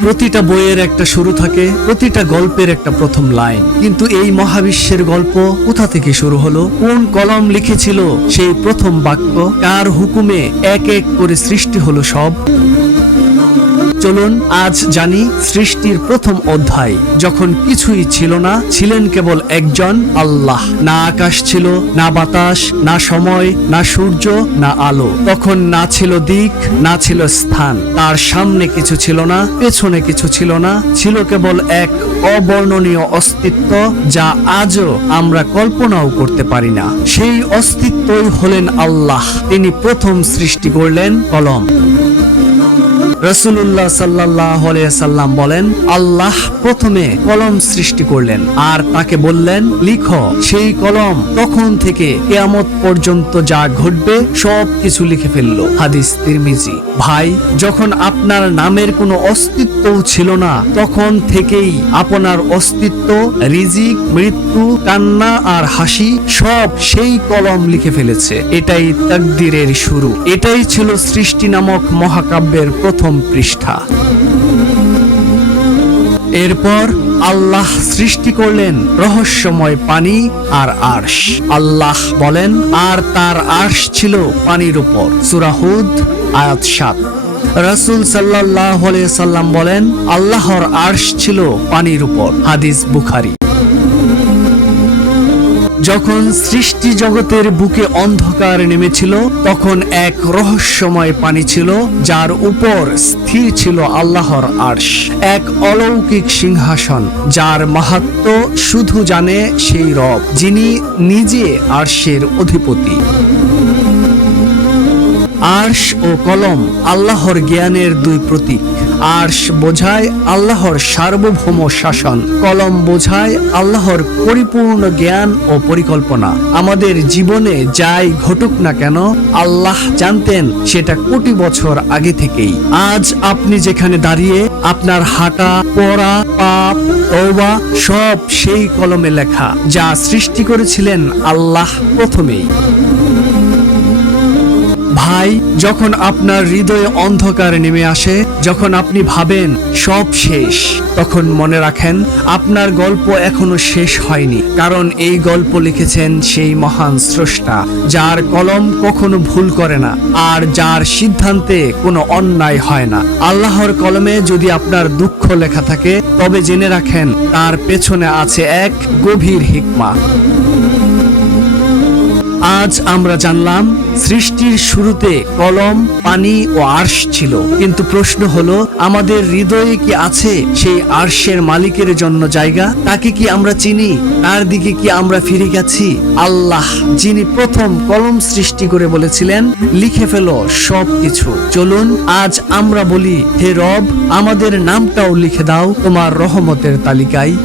প্রতিটা বইয়ের একটা শুরু থাকে, প্রতিটা গল্পের একটা প্রথম লাইন। কিন্তু এই মহাবিশ্বের গল্প কোথা থেকে শুরু হলো? কোন কলম লিখেছিল সেই প্রথম বাক্য? কার হুকুমে এক এক করে সৃষ্টি হলো সব? চলুন আজ জানি সৃষ্টির প্রথম অধ্যায়। যখন কিছুই ছিল না, ছিলেন কেবল একজন আল্লাহ। না আকাশ ছিল, না বাতাস, না সময়, না সূর্য, না আলো। তখন না ছিল দিক, না ছিল স্থান। তার সামনে কিছু ছিল না, পেছনে কিছু ছিল না। ছিল কেবল এক অবর্ণনীয় অস্তিত্ব, যা আজও আমরা কল্পনাও করতে পারি না। সেই অস্তিত্বই হলেন আল্লাহ। তিনি প্রথম সৃষ্টি করলেন কলম। রসুল্লাহ সাল্লাহ সাল্লাম বলেন, আল্লাহ প্রথমে কলম সৃষ্টি করলেন আর তাকে বললেন, লিখো, সেই কলম তখন থেকে কেয়ামত পর্যন্ত যা ঘটবে সব কিছু লিখে ফেলল। হাদিস তিরমিজি। ভাই, যখন আপনার নামের কোনো অস্তিত্বও ছিল না, তখন থেকেই আপনার অস্তিত্ব, রিজিক, মৃত্যু, কান্না আর হাসি সব সেই কলম লিখে ফেলেছে। এটাই তাকদিরের শুরু। এটাই ছিল সৃষ্টি নামক মহাকাব্যের প্রথম পৃষ্ঠা। এরপর আল্লাহ সৃষ্টি করলেন রহস্যময় পানি আর আরশ। আল্লাহ বলেন, আর তার আরশ ছিল পানির উপর। সুরাহুদ আয়াত সাত। রাসুল সাল্লাহ সাল্লাম বলেন, আল্লাহর আরশ ছিল পানির উপর। হাদিস বুখারি। যখন সৃষ্টি জগতের বুকে অন্ধকার নেমেছিল, তখন এক রহস্যময় পানি ছিল, যার উপর স্থির ছিল আল্লাহর আর্শ। এক অলৌকিক সিংহাসন, যার মাহাত্ম শুধু জানে সেই রব, যিনি নিজে আর্শের অধিপতি। আর্শ ও কলম আল্লাহর জ্ঞানের দুই প্রতীক। আর্শ বোঝায় আল্লাহর সার্বভৌম শাসন, কলম বোঝায় আল্লাহর পরিপূর্ণ জ্ঞান ও পরিকল্পনা। আমাদের জীবনে যাই ঘটুক না কেন, আল্লাহ জানতেন সেটা কোটি বছর আগে থেকেই। আজ আপনি যেখানে দাঁড়িয়ে আপনার হাঁটা, পড়া, পাপ, তওবা সব সেই কলমে লেখা, যা সৃষ্টি করেছিলেন আল্লাহ প্রথমেই। ভাই, যখন আপনার হৃদয়ে অন্ধকার নেমে আসে, যখন আপনি ভাবেন সব শেষ, তখন মনে রাখেন আপনার গল্প এখনও শেষ হয়নি। কারণ এই গল্প লিখেছেন সেই মহান স্রষ্টা, যার কলম কখনো ভুল করে না, আর যার সিদ্ধান্তে কোনো অন্যায় হয় না। আল্লাহর কলমে যদি আপনার দুঃখ লেখা থাকে, তবে জেনে রাখেন তার পেছনে আছে এক গভীর হিকমা। আজ আমরা জানলাম, সৃষ্টির শুরুতে কলম, পানি ও আর্শ ছিল। কিন্তু প্রশ্ন হলো, আমাদের হৃদয়ে কি আছে সেই আর্শের মালিকের জন্য জায়গা? তাকে কি আমরা চিনি? তার দিকে কি আমরা ফিরে গেছি? আল্লাহ, যিনি প্রথম কলম সৃষ্টি করে বলেছিলেন, লিখে ফেলো সব কিছু চলুন, আজ আমরা বলি, হে রব, আমাদের নামটাও লিখে দাও তোমার রহমতের তালিকায়।